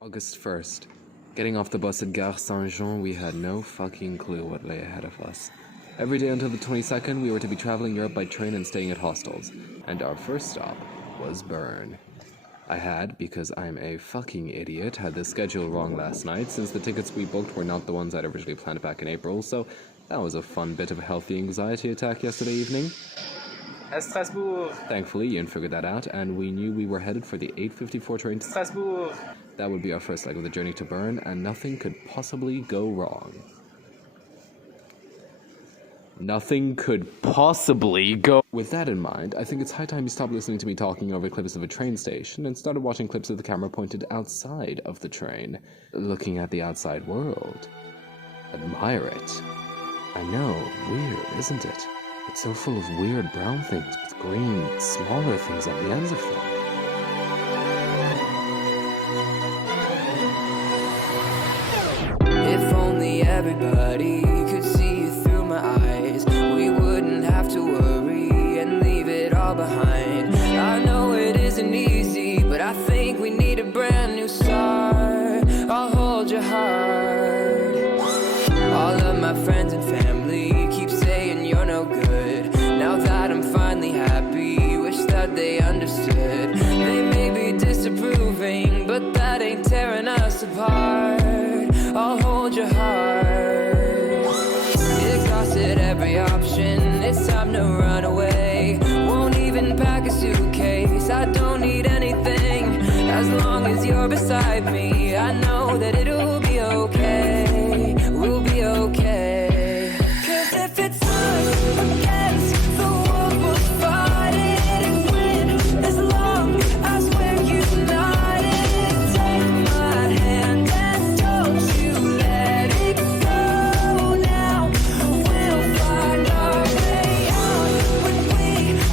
August 1st. Getting off the bus at Gare Saint-Jean, we had no fucking clue what lay ahead of us. Every day until the 22nd, we were to be traveling Europe by train and staying at hostels. And our first stop was Bern. I had, because I'm a fucking idiot, had the schedule wrong last night, since the tickets we booked were not the ones I'd originally planned back in April, so that was a fun bit of a healthy anxiety attack yesterday evening. Strasbourg. Thankfully, Ian figured that out, and we knew we were headed for the 8:54 train to Strasbourg. That would be our first leg of the journey to Bern, and nothing could possibly go wrong. Nothing could possibly go... With that in mind, I think it's high time you stopped listening to me talking over clips of a train station and started watching clips of the camera pointed outside of the train, looking at the outside world. Admire it. I know, weird, isn't it? It's so full of weird brown things with green, smaller things at the ends of them. If only everybody could see you through my eyes, we wouldn't have to worry and leave it all behind. I know it isn't easy, but I think we need a brand new start. I'll hold your heart. All of my friends and family keep saying you're no good. Now that I'm finally happy, wish that they understood. They may be disapproving, but that ain't tearing us apart. I'll hold your heart. Exhausted every option, it's time to run away. Won't even pack a suitcase, I don't need anything. As long as you're beside me, I know that it'll be okay. We'll be okay. 'Cause if it's us against the world, we'll fight it and win. As long as we're united, take my hand and don't you let it go now. We'll find our way out when we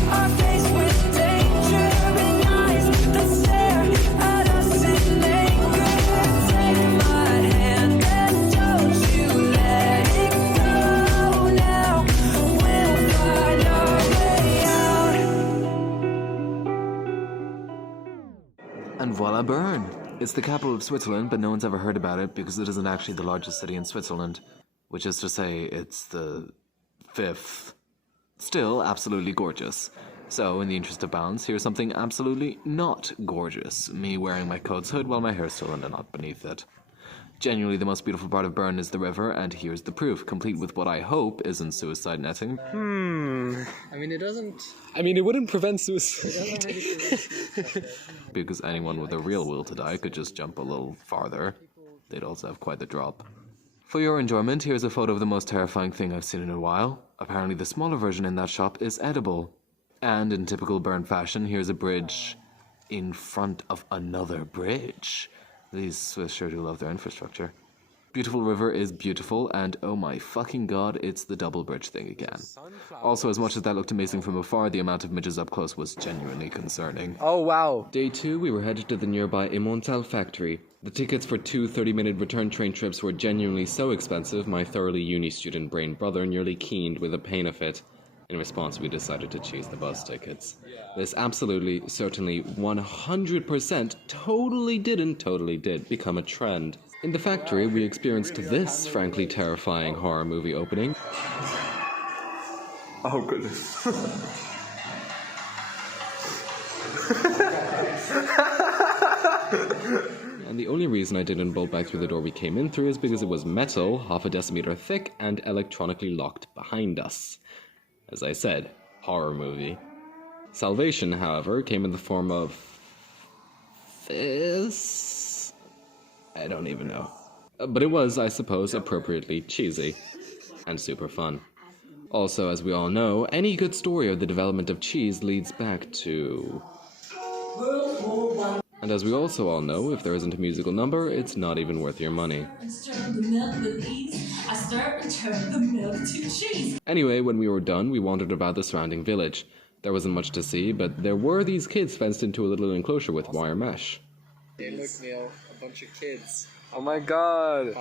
are faced with danger and eyes that stare at us in anger. Take my hand and don't you let it go now. We'll find our way out. And voila, Bern. It's the capital of Switzerland, but no one's ever heard about it because it isn't actually the largest city in Switzerland, which is to say it's the 5th. Still absolutely gorgeous. So, in the interest of balance, here's something absolutely not gorgeous. Me wearing my coat's hood while my hair's still in a knot beneath it. Genuinely, the most beautiful part of Bern is the river, and here's the proof, complete with what I hope isn't suicide netting. I mean, It wouldn't prevent suicide. Because anyone with a real will to die could just jump a little farther. They'd also have quite the drop. For your enjoyment, here's a photo of the most terrifying thing I've seen in a while. Apparently the smaller version in that shop is edible. And in typical Bern fashion, here's a bridge in front of another bridge. These Swiss sure do love their infrastructure. Beautiful river is beautiful, and oh my fucking god, it's the double bridge thing again. Also, as much as that looked amazing from afar, the amount of midges up close was genuinely concerning. oh wow. Day 2, we were headed to the nearby Immontal factory. The tickets for 2 30-minute return train trips were genuinely so expensive, my thoroughly uni student brain brother nearly keened with a pain of it. In response, we decided to choose the bus tickets. This absolutely, certainly, 100% totally did become a trend. In the factory, we experienced this frankly terrifying horror movie opening. Oh goodness. And the only reason I didn't bolt back through the door we came in through is because it was metal, half a decimeter thick, and electronically locked behind us. As I said, horror movie. Salvation, however, came in the form of... this? I don't even know. But it was, I suppose, appropriately cheesy. And super fun. Also, as we all know, any good story of the development of cheese leads back to... And as we also all know, if there isn't a musical number, it's not even worth your money. Anyway, when we were done, we wandered about the surrounding village. There wasn't much to see, but there were these kids fenced into a little enclosure with wire mesh. Hey, look, Neil, a bunch of kids. Oh my god.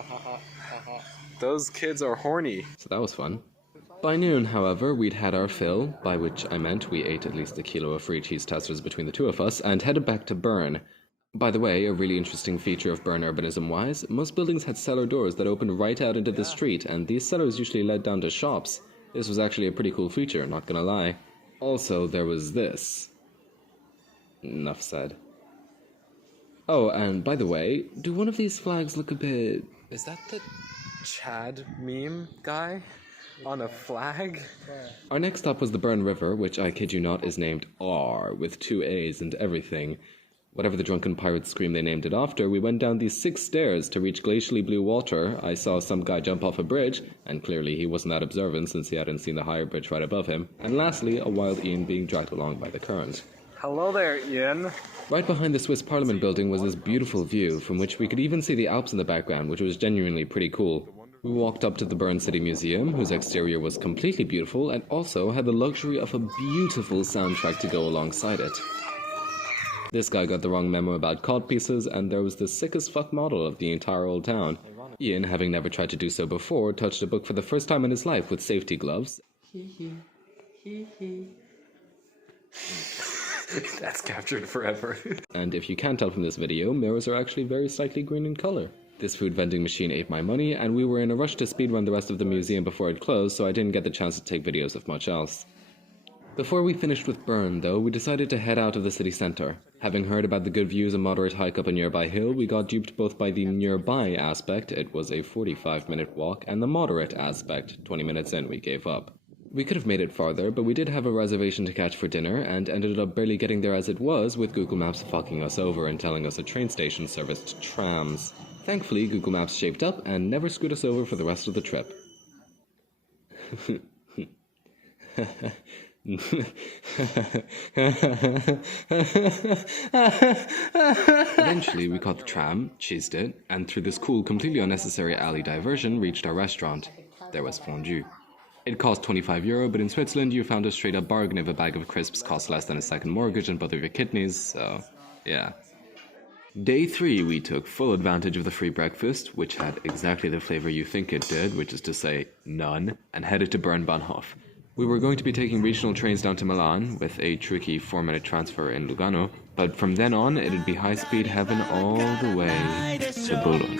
Those kids are horny. So that was fun. By noon, however, we'd had our fill, by which I meant we ate at least a kilo of free cheese testers between the two of us, and headed back to Bern. By the way, a really interesting feature of Bern urbanism-wise, most buildings had cellar doors that opened right out into the street, and these cellars usually led down to shops. This was actually a pretty cool feature, not gonna lie. Also, there was this. Enough said. Oh, and by the way, do one of these flags look a bit... Is that the Chad meme guy? On a flag? Our next stop was the Bern River, which I kid you not is named R, with 2 A's and everything. Whatever the drunken pirates scream they named it after, we went down these 6 stairs to reach glacially blue water. I saw some guy jump off a bridge, and clearly he wasn't that observant since he hadn't seen the higher bridge right above him. And lastly, a wild Ian being dragged along by the current. Hello there, Ian. Right behind the Swiss Parliament building was this beautiful view, from which we could even see the Alps in the background, which was genuinely pretty cool. We walked up to the Bern City Museum, whose exterior was completely beautiful, and also had the luxury of a beautiful soundtrack to go alongside it. This guy got the wrong memo about codpieces, and there was the sickest fuck model of the entire old town. Ian, having never tried to do so before, touched a book for the first time in his life with safety gloves. That's captured forever. And if you can't tell from this video, mirrors are actually very slightly green in color. This food vending machine ate my money, and we were in a rush to speedrun the rest of the museum before it closed, so I didn't get the chance to take videos of much else. Before we finished with Bern, though, we decided to head out of the city centre. Having heard about the good views and moderate hike up a nearby hill, we got duped both by the nearby aspect, it was a 45-minute walk, and the moderate aspect, 20 minutes in we gave up. We could have made it farther, but we did have a reservation to catch for dinner, and ended up barely getting there as it was, with Google Maps fucking us over and telling us a train station serviced trams. Thankfully, Google Maps shaped up and never screwed us over for the rest of the trip. Eventually, we caught the tram, cheesed it, and through this cool, completely unnecessary alley diversion, reached our restaurant. There was fondue. It cost €25, but in Switzerland, you found a straight-up bargain if a bag of crisps costs less than a second mortgage and both of your kidneys, so yeah. Day 3, we took full advantage of the free breakfast, which had exactly the flavor you think it did, which is to say, none, and headed to Bern-Bahnhof. We were going to be taking regional trains down to Milan, with a tricky 4-minute transfer in Lugano, but from then on, it'd be high-speed heaven all the way to Bologna.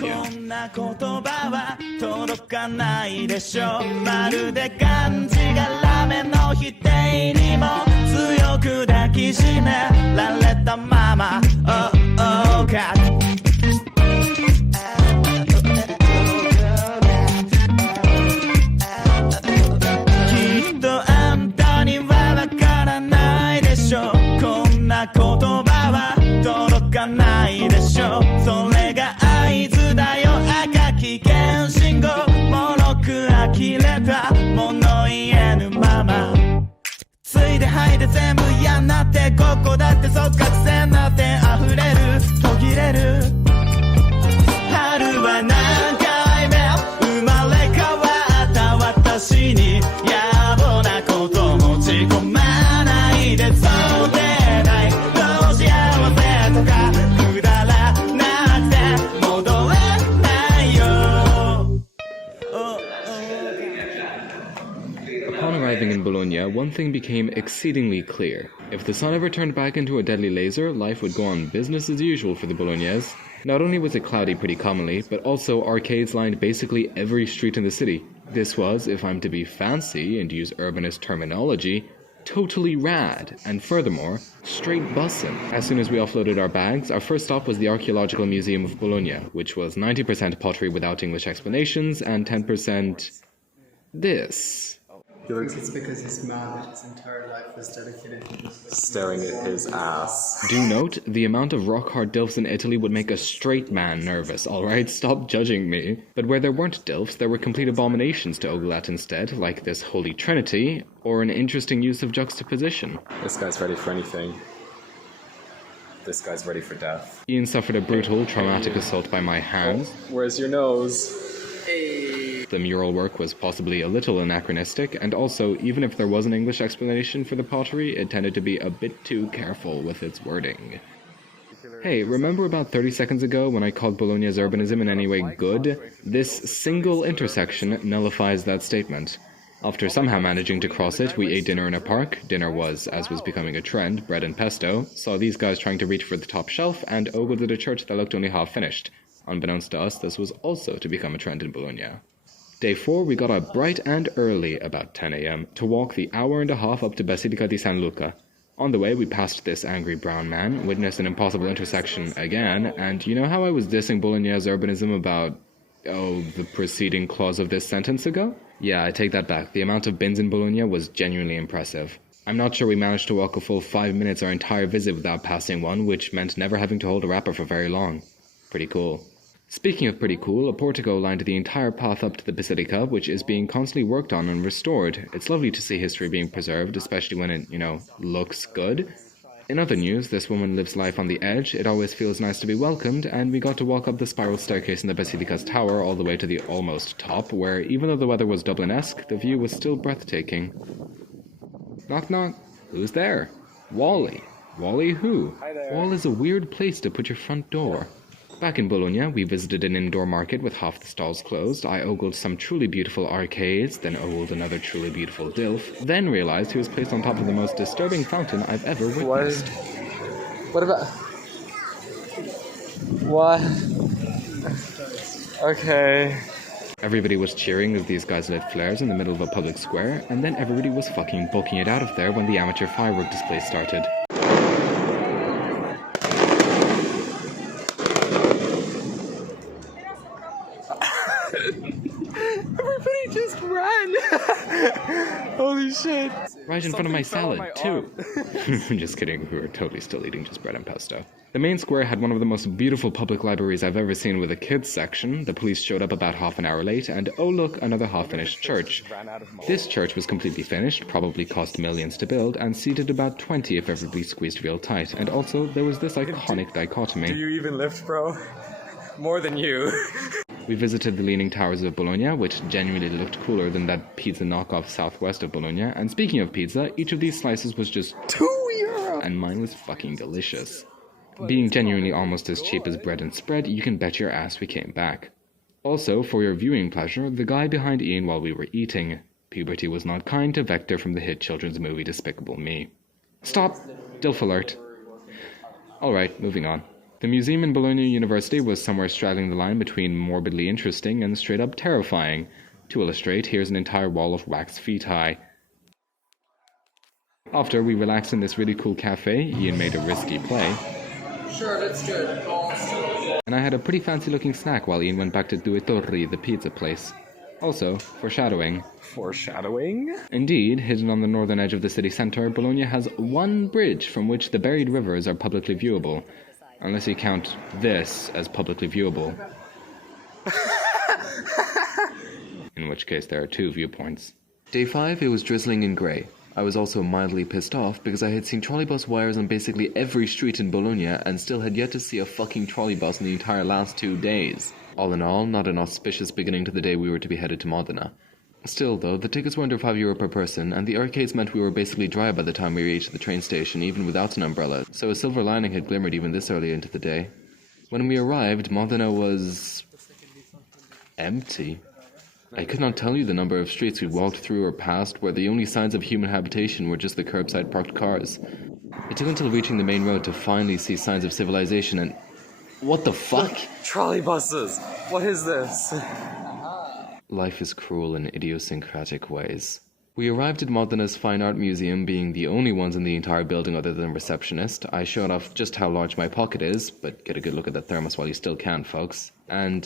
In Bologna, one thing became exceedingly clear. If the sun ever turned back into a deadly laser, life would go on business as usual for the Bolognese. Not only was it cloudy pretty commonly, but also arcades lined basically every street in the city. This was, if I'm to be fancy and use urbanist terminology, totally rad, and furthermore, straight bussin'. As soon as we offloaded our bags, our first stop was the Archaeological Museum of Bologna, which was 90% pottery without English explanations and 10% this. It's because he's mad that his entire life was dedicated to this. Staring at his ass. Do note, the amount of rock-hard dilfs in Italy would make a straight man nervous, alright? Stop judging me. But where there weren't dilfs, there were complete abominations to ogle at instead, like this Holy Trinity, or an interesting use of juxtaposition. This guy's ready for anything. This guy's ready for death. Ian suffered a brutal, traumatic assault by my hands. Where's your nose? The mural work was possibly a little anachronistic, and also, even if there was an English explanation for the pottery, it tended to be a bit too careful with its wording. Hey, remember about 30 seconds ago when I called Bologna's urbanism in any way good? This single intersection nullifies that statement. After somehow managing to cross it, we ate dinner in a park. Dinner was, as was becoming a trend, bread and pesto, saw these guys trying to reach for the top shelf, and ogled at a church that looked only half finished. Unbeknownst to us, this was also to become a trend in Bologna. Day 4, we got up bright and early, about 10 a.m, to walk the hour and a half up to Basilica di San Luca. On the way, we passed this angry brown man, witnessed an impossible intersection again, and you know how I was dissing Bologna's urbanism about, the preceding clause of this sentence ago? Yeah, I take that back. The amount of bins in Bologna was genuinely impressive. I'm not sure we managed to walk a full 5 minutes our entire visit without passing one, which meant never having to hold a wrapper for very long. Pretty cool. Speaking of pretty cool, a portico lined the entire path up to the Basilica, which is being constantly worked on and restored. It's lovely to see history being preserved, especially when it, looks good. In other news, this woman lives life on the edge. It always feels nice to be welcomed, and we got to walk up the spiral staircase in the Basilica's tower all the way to the almost top, where even though the weather was Dublin-esque, the view was still breathtaking. Knock knock. Who's there? Wally. Wally who? Hi there. Wall is a weird place to put your front door. Back in Bologna, we visited an indoor market with half the stalls closed. I ogled some truly beautiful arcades, then ogled another truly beautiful dilf, then realized he was placed on top of the most disturbing fountain I've ever witnessed. What about... What? Okay. Everybody was cheering as these guys lit flares in the middle of a public square, and then everybody was fucking booking it out of there when the amateur firework display started. Everybody just ran! Holy shit! Right in front of my salad, too. Just kidding, we were totally still eating just bread and pesto. The main square had one of the most beautiful public libraries I've ever seen with a kids section. The police showed up about half an hour late, and oh look, another half-finished church. This church was completely finished, probably cost millions to build, and seated about 20 if everybody squeezed real tight. And also, there was this iconic dichotomy. Do you even lift, bro? More than you. We visited the Leaning Towers of Bologna, which genuinely looked cooler than that pizza knockoff southwest of Bologna. And speaking of pizza, each of these slices was just €2, and mine was fucking delicious. Being genuinely almost as cheap as bread and spread, you can bet your ass we came back. Also, for your viewing pleasure, the guy behind Ian while we were eating. Puberty was not kind to Vector from the hit children's movie Despicable Me. Stop! Dilf alert. Alright, moving on. The museum in Bologna University was somewhere straddling the line between morbidly interesting and straight up terrifying. To illustrate, here's an entire wall of wax feet high. After we relaxed in this really cool cafe, Ian made a risky play. Sure, let's do it. And I had a pretty fancy looking snack while Ian went back to Due Torri, the pizza place. Also, foreshadowing. Foreshadowing? Indeed, hidden on the northern edge of the city centre, Bologna has one bridge from which the buried rivers are publicly viewable. Unless you count this as publicly viewable. In which case there are 2 viewpoints. Day 5, it was drizzling and grey. I was also mildly pissed off because I had seen trolleybus wires on basically every street in Bologna and still had yet to see a fucking trolleybus in the entire last 2 days. All in all, not an auspicious beginning to the day we were to be headed to Modena. Still though, the tickets were under €5 per person, and the arcades meant we were basically dry by the time we reached the train station, even without an umbrella, so a silver lining had glimmered even this early into the day. When we arrived, Modena was... empty. I could not tell you the number of streets we walked through or passed where the only signs of human habitation were just the curbside parked cars. It took until reaching the main road to finally see signs of civilization and... What the fuck? Trolley buses! What is this? Life is cruel in idiosyncratic ways. We arrived at Modena's Fine Art Museum, being the only ones in the entire building other than receptionist. I showed off just how large my pocket is, but get a good look at that thermos while you still can, folks. And...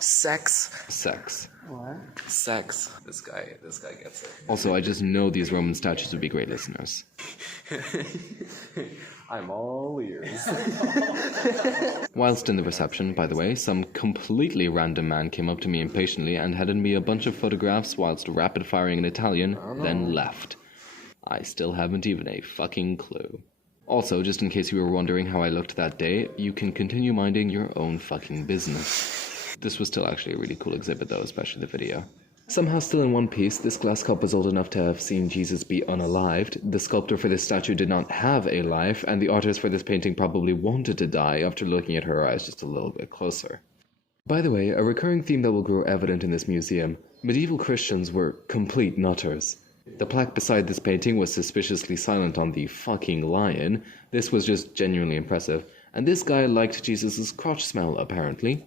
Sex. sex. What? Sex. This guy gets it. Also, I just know these Roman statues would be great listeners. I'm all ears. Whilst in the reception, by the way, some completely random man came up to me impatiently and handed me a bunch of photographs whilst rapid-firing in Italian, then left. I still haven't even a fucking clue. Also, just in case you were wondering how I looked that day, you can continue minding your own fucking business. This was still actually a really cool exhibit though, especially the video. Somehow still in one piece, this glass cup was old enough to have seen Jesus be unalived. The sculptor for this statue did not have a life, and the artist for this painting probably wanted to die after looking at her eyes just a little bit closer. By the way, a recurring theme that will grow evident in this museum, Medieval Christians were complete nutters. The plaque beside this painting was suspiciously silent on the fucking lion. This was just genuinely impressive. And this guy liked Jesus' crotch smell, apparently.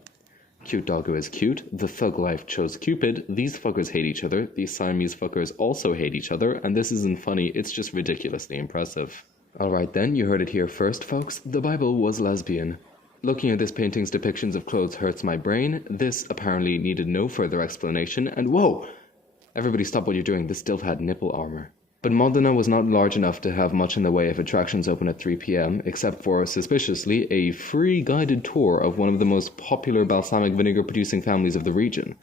Cute doggo is cute. The thug life chose Cupid. These fuckers hate each other. These Siamese fuckers also hate each other. And this isn't funny, it's just ridiculously impressive. Alright then, you heard it here first, folks. The Bible was lesbian. Looking at this painting's depictions of clothes hurts my brain. This apparently needed no further explanation. And whoa! Everybody stop what you're doing. This still had nipple armor. But Modena was not large enough to have much in the way of attractions open at 3 p.m, except for, suspiciously, a free guided tour of one of the most popular balsamic vinegar producing families of the region.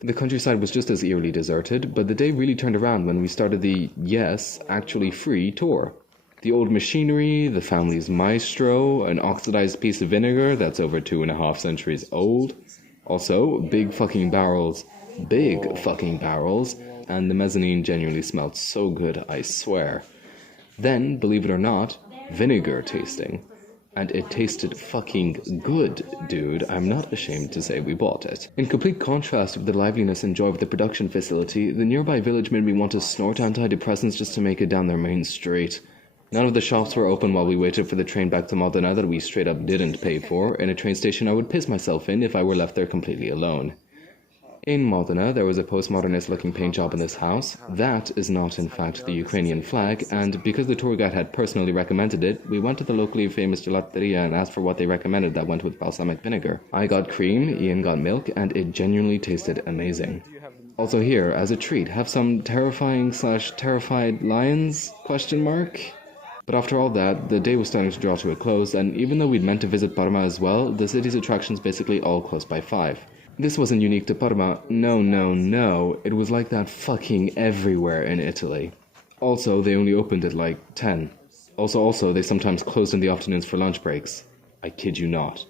The countryside was just as eerily deserted, but the day really turned around when we started the, yes, actually free tour. The old machinery, the family's maestro, an oxidized piece of vinegar that's over 2.5 centuries old. Also, big fucking barrels, and the mezzanine genuinely smelled so good, I swear. Then, believe it or not, vinegar tasting. And it tasted fucking good, dude. I'm not ashamed to say we bought it. In complete contrast with the liveliness and joy of the production facility, the nearby village made me want to snort antidepressants just to make it down their main street. None of the shops were open while we waited for the train back to Modena that we straight up didn't pay for, in a train station I would piss myself in if I were left there completely alone. In Modena, there was a postmodernist-looking paint job in this house. That is not, in fact, the Ukrainian flag, and because the tour guide had personally recommended it, we went to the locally famous gelateria and asked for what they recommended that went with balsamic vinegar. I got cream, Ian got milk, and it genuinely tasted amazing. Also here, as a treat, have some terrifying/terrified lions? ? But after all that, the day was starting to draw to a close, and even though we'd meant to visit Parma as well, the city's attractions basically all closed by 5. This wasn't unique to Parma. No. It was like that fucking everywhere in Italy. Also, they only opened at like 10. Also, they sometimes closed in the afternoons for lunch breaks. I kid you not.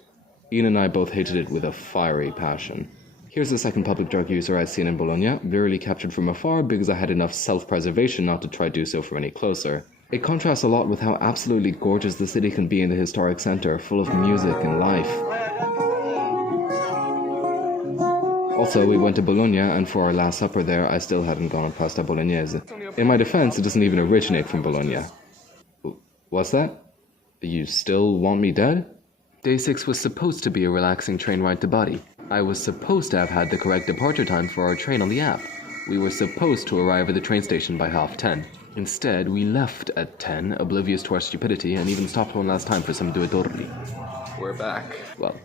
Ian and I both hated it with a fiery passion. Here's the second public drug user I'd seen in Bologna, virtually captured from afar because I had enough self-preservation not to try to do so from any closer. It contrasts a lot with how absolutely gorgeous the city can be in the historic center, full of music and life. Also, we went to Bologna, and for our last supper there, I still hadn't gone on pasta bolognese. In my defense, it doesn't even originate from Bologna. What's that? You still want me dead? Day 6 was supposed to be a relaxing train ride to Bari. I was supposed to have had the correct departure time for our train on the app. We were supposed to arrive at the train station by 10:30. Instead, we left at 10, oblivious to our stupidity, and even stopped one last time for some due torli. We're back. Well,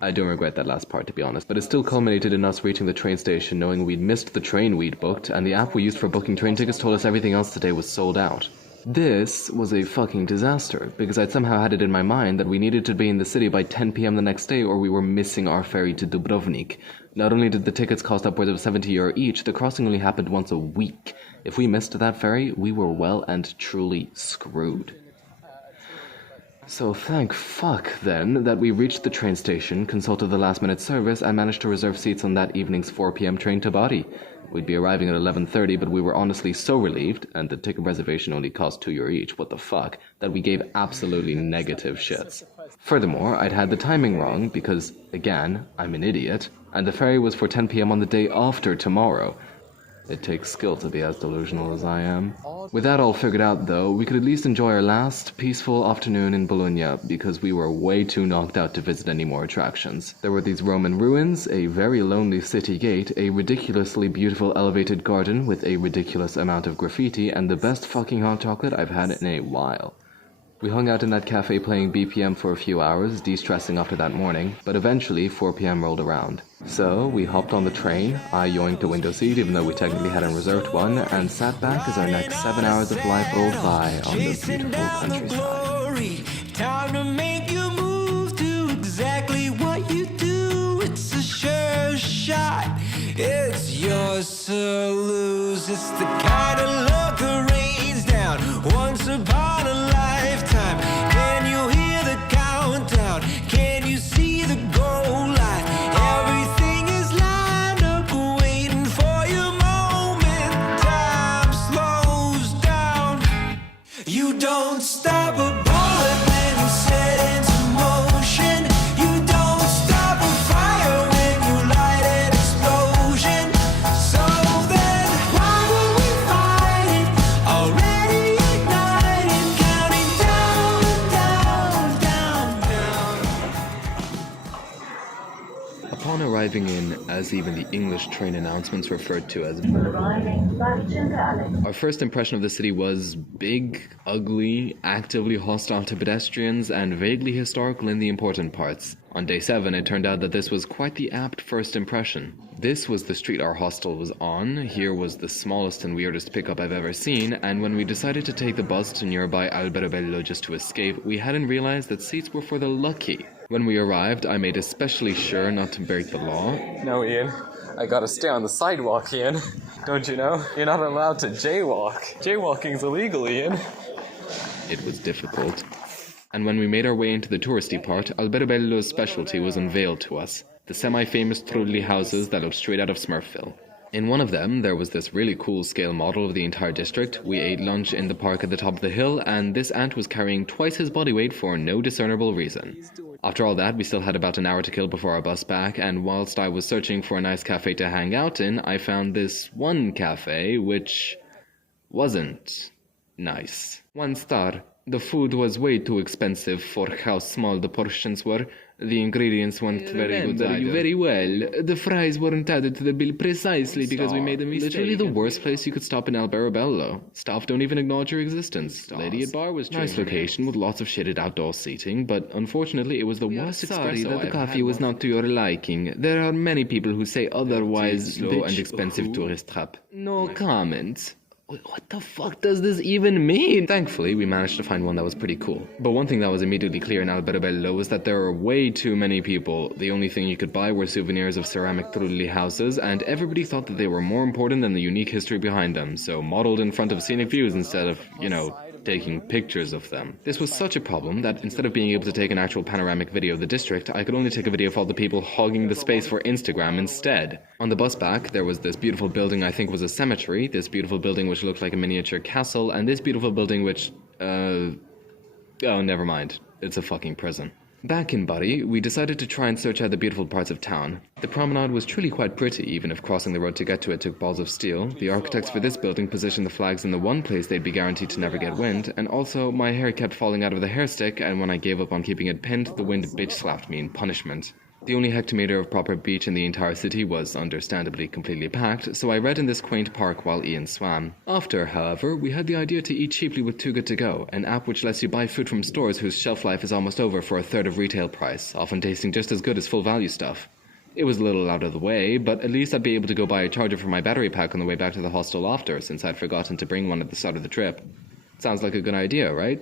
I don't regret that last part, to be honest, but it still culminated in us reaching the train station knowing we'd missed the train we'd booked, and the app we used for booking train tickets told us everything else today was sold out. This was a fucking disaster, because I'd somehow had it in my mind that we needed to be in the city by 10 p.m. the next day or we were missing our ferry to Dubrovnik. Not only did the tickets cost upwards of €70 each, the crossing only happened once a week. If we missed that ferry, we were well and truly screwed. So thank fuck, then, that we reached the train station, consulted the last-minute service, and managed to reserve seats on that evening's 4 p.m. train to Bari. We'd be arriving at 11:30, but we were honestly so relieved, and the ticket reservation only cost €2 each, what the fuck, that we gave absolutely negative shits. Furthermore, I'd had the timing wrong, because, again, I'm an idiot, and the ferry was for 10 p.m. on the day after tomorrow. It takes skill to be as delusional as I am. With that all figured out, though, we could at least enjoy our last peaceful afternoon in Bologna, because we were way too knocked out to visit any more attractions. There were these Roman ruins, a very lonely city gate, a ridiculously beautiful elevated garden with a ridiculous amount of graffiti, and the best fucking hot chocolate I've had in a while. We hung out in that cafe playing BPM for a few hours, de-stressing after that morning, but eventually 4 p.m. rolled around. So, we hopped on the train, I yoinked a window seat even though we technically hadn't reserved one, and sat back as our next 7 hours of life rolled by on the beautiful countryside. Time to make you move to exactly what you do. It's a sure shot. It's yours to lose. It's the kind of luck that rains down once upon a lifetime. Can you hear the countdown? Can you see the goal line? Everything is lined up, waiting for your moment. Time slows down. You don't stop a bullet when you set into motion. You don't stop a fire when you light an explosion. So arriving in, as even the English train announcements referred to as. Our first impression of the city was big, ugly, actively hostile to pedestrians, and vaguely historical in the important parts. On day 7, it turned out that this was quite the apt first impression. This was the street our hostel was on, here was the smallest and weirdest pickup I've ever seen, and when we decided to take the bus to nearby Alberobello just to escape, we hadn't realized that seats were for the lucky. When we arrived, I made especially sure not to break the law. No, Ian, I gotta stay on the sidewalk, Ian. Don't you know? You're not allowed to jaywalk. Jaywalking's illegal, Ian. It was difficult. And when we made our way into the touristy part, Alberobello's specialty was unveiled to us. The semi-famous Trulli houses that looked straight out of Smurfville. In one of them, there was this really cool scale model of the entire district. We ate lunch in the park at the top of the hill, and this ant was carrying twice his body weight for no discernible reason. After all that, we still had about an hour to kill before our bus back, and whilst I was searching for a nice cafe to hang out in, I found this one cafe which wasn't nice. 1 star. The food was way too expensive for how small the portions were. The ingredients weren't very good either. Very well. The fries weren't added to the bill precisely because we made a mistake. Literally the worst place you could stop in Alberobello. Staff don't even acknowledge your existence. Lady at bar was nice location with lots of shaded outdoor seating, but unfortunately it was the worst espresso that the coffee was not to your liking. There are many people who say otherwise. Slow and expensive tourist trap. No comments. What the fuck does this even mean? Thankfully, we managed to find one that was pretty cool. But one thing that was immediately clear in Alberobello was that there were way too many people. The only thing you could buy were souvenirs of ceramic Trulli houses, and everybody thought that they were more important than the unique history behind them, so modeled in front of scenic views instead of, you know, taking pictures of them. This was such a problem that instead of being able to take an actual panoramic video of the district, I could only take a video of all the people hogging the space for Instagram instead. On the bus back, there was this beautiful building I think was a cemetery, this beautiful building which looked like a miniature castle, and this beautiful building which, oh, never mind. It's a fucking prison. Back in Bari, we decided to try and search out the beautiful parts of town. The promenade was truly quite pretty, even if crossing the road to get to it took balls of steel. The architects for this building positioned the flags in the one place they'd be guaranteed to never get wind, and also my hair kept falling out of the hair stick, and when I gave up on keeping it pinned, the wind bitch slapped me in punishment. The only hectometer of proper beach in the entire city was understandably completely packed, so I read in this quaint park while Ian swam. After, however, we had the idea to eat cheaply with Too Good To Go, an app which lets you buy food from stores whose shelf life is almost over for a third of retail price, often tasting just as good as full value stuff. It was a little out of the way, but at least I'd be able to go buy a charger for my battery pack on the way back to the hostel after, since I'd forgotten to bring one at the start of the trip. Sounds like a good idea, right?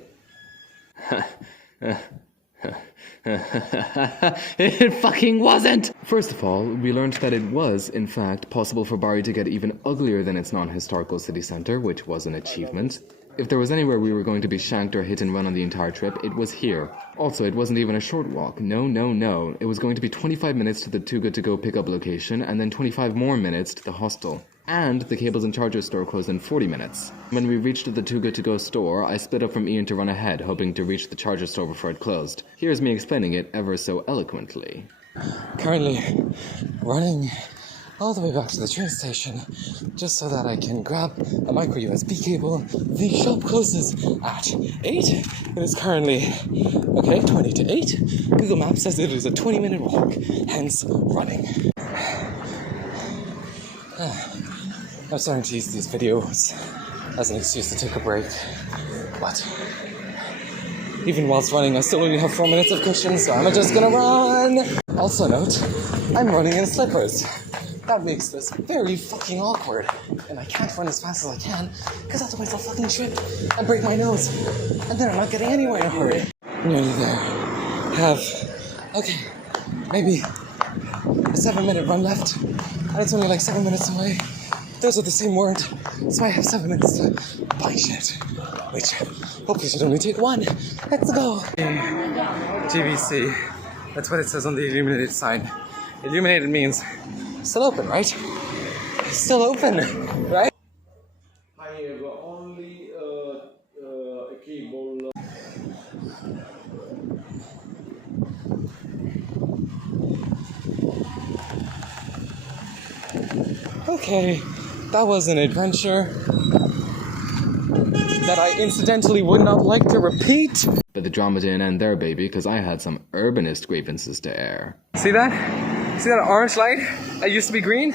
It fucking wasn't! First of all, we learned that it was, in fact, possible for Bari to get even uglier than its non-historical city centre, which was an achievement. If there was anywhere we were going to be shanked or hit and run on the entire trip, it was here. Also, it wasn't even a short walk. No. It was going to be 25 minutes to the Too Good To Go pickup location, and then 25 more minutes to the hostel. And the cables and charger store closed in 40 minutes. When we reached the Too Good To Go store, I split up from Ian to run ahead, hoping to reach the charger store before it closed. Here's me explaining it ever so eloquently. Currently running all the way back to the train station just so that I can grab a micro USB cable. The shop closes at 8. It is currently 20 to 8. Google Maps says it is a 20-minute walk, hence running. I'm starting to use these videos as an excuse to take a break, but even whilst running I still only have 4 minutes of cushion, so I'm just gonna run! Also note, I'm running in slippers. That makes this very fucking awkward, and I can't run as fast as I can, because otherwise I'll fucking trip and break my nose, and then I'm not getting anywhere in a hurry. Nearly there. Maybe a 7-minute run left, and it's only like 7 minutes away. Those are the same word, so I have 7 minutes to buy shit, which hopefully should only take 1. Let's go! GBC, that's what it says on the illuminated sign. Illuminated means still open, right? Still open, right? I have only a cable. Okay, that was an adventure that I incidentally would not like to repeat. But the drama didn't end there, baby, because I had some urbanist grievances to air. See that? See that orange light? That used to be green?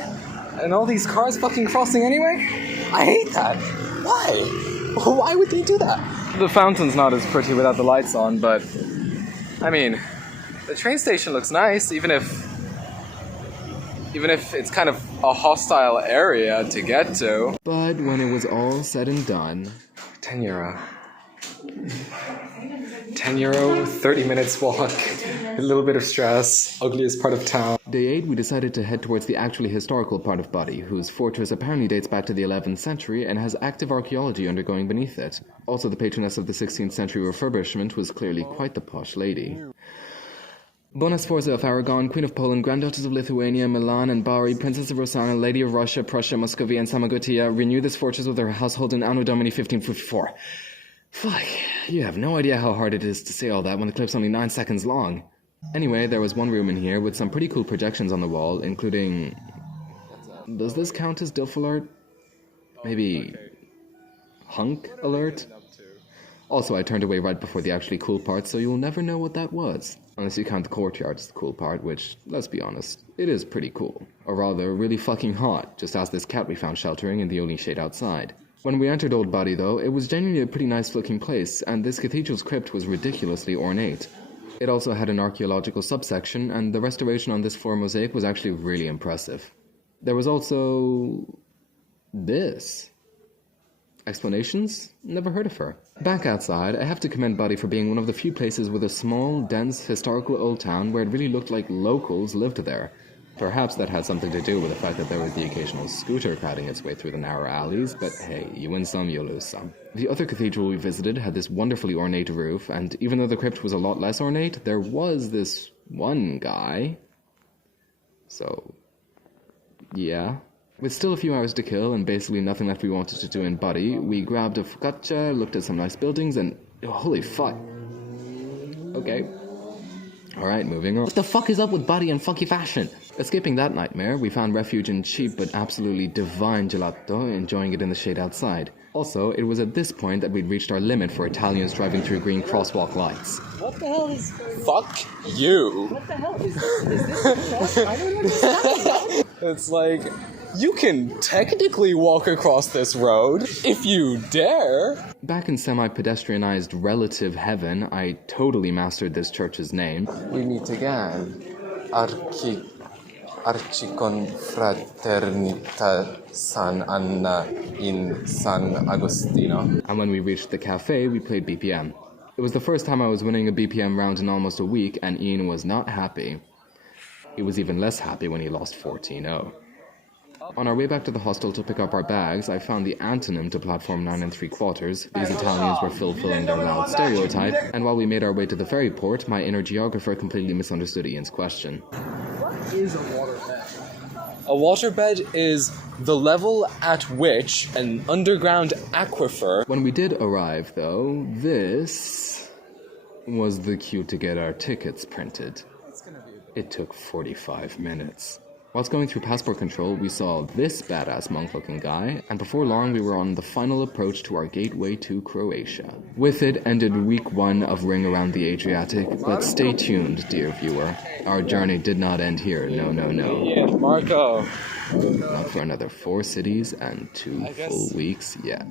And all these cars fucking crossing anyway? I hate that. Why? Why would they do that? The fountain's not as pretty without the lights on, but I mean, the train station looks nice, even if it's kind of a hostile area to get to. But when it was all said and done, €10. €10, 30 minutes walk, a little bit of stress, ugliest part of town. Day 8, we decided to head towards the actually historical part of Bari, whose fortress apparently dates back to the 11th century and has active archaeology undergoing beneath it. Also, the patroness of the 16th century refurbishment was clearly quite the posh lady. Bona Sforza of Aragon, Queen of Poland, Granddaughters of Lithuania, Milan and Bari, Princess of Rossana, Lady of Russia, Prussia, Muscovy and Samagutia renewed this fortress with her household in Anno Domini 1554. Fuck, you have no idea how hard it is to say all that when the clip's only 9 seconds long. Anyway, there was one room in here with some pretty cool projections on the wall, including... Does this count as DILF alert? Maybe... hunk alert? Also, I turned away right before the actually cool part, so you'll never know what that was. Unless you count the courtyard as the cool part, which, let's be honest, it is pretty cool. Or rather, really fucking hot, just as this cat we found sheltering in the only shade outside. When we entered Old Bari, though, it was genuinely a pretty nice looking place, and this cathedral's crypt was ridiculously ornate. It also had an archaeological subsection, and the restoration on this floor mosaic was actually really impressive. There was also... this. Explanations? Never heard of her. Back outside, I have to commend Bari for being one of the few places with a small, dense, historical old town where it really looked like locals lived there. Perhaps that had something to do with the fact that there was the occasional scooter crowding its way through the narrow alleys, but hey, you win some, you lose some. The other cathedral we visited had this wonderfully ornate roof, and even though the crypt was a lot less ornate, there was this one guy. So, yeah. With still a few hours to kill and basically nothing left we wanted to do in Bari, we grabbed a focaccia, looked at some nice buildings, and holy fuck. Okay. Alright, moving on. What the fuck is up with Bari and funky fashion? Escaping that nightmare, we found refuge in cheap but absolutely divine gelato, enjoying it in the shade outside. Also, it was at this point that we'd reached our limit for Italians driving through green crosswalk lights. What the hell is... Fuck you! What the hell is this? I don't understand. It's like... You can technically walk across this road, if you dare. Back in semi-pedestrianized relative heaven, I totally mastered this church's name. We meet again. Archiconfraternita San Anna in San Agostino. And when we reached the cafe, we played BPM. It was the first time I was winning a BPM round in almost a week, and Ian was not happy. He was even less happy when he lost 14-0. On our way back to the hostel to pick up our bags, I found the antonym to platform 9 3/4. These Italians were fulfilling their loud stereotype, and while we made our way to the ferry port, my inner geographer completely misunderstood Ian's question. What is a waterbed? A waterbed is the level at which an underground aquifer... When we did arrive, though, this was the queue to get our tickets printed. It took 45 minutes. Whilst going through passport control, we saw this badass monk-looking guy, and before long we were on the final approach to our gateway to Croatia. With it ended week 1 of Ring Around the Adriatic, but stay tuned, dear viewer. Our journey did not end here, no. Yeah, Marco. Not for another 4 cities and 2 full weeks yet.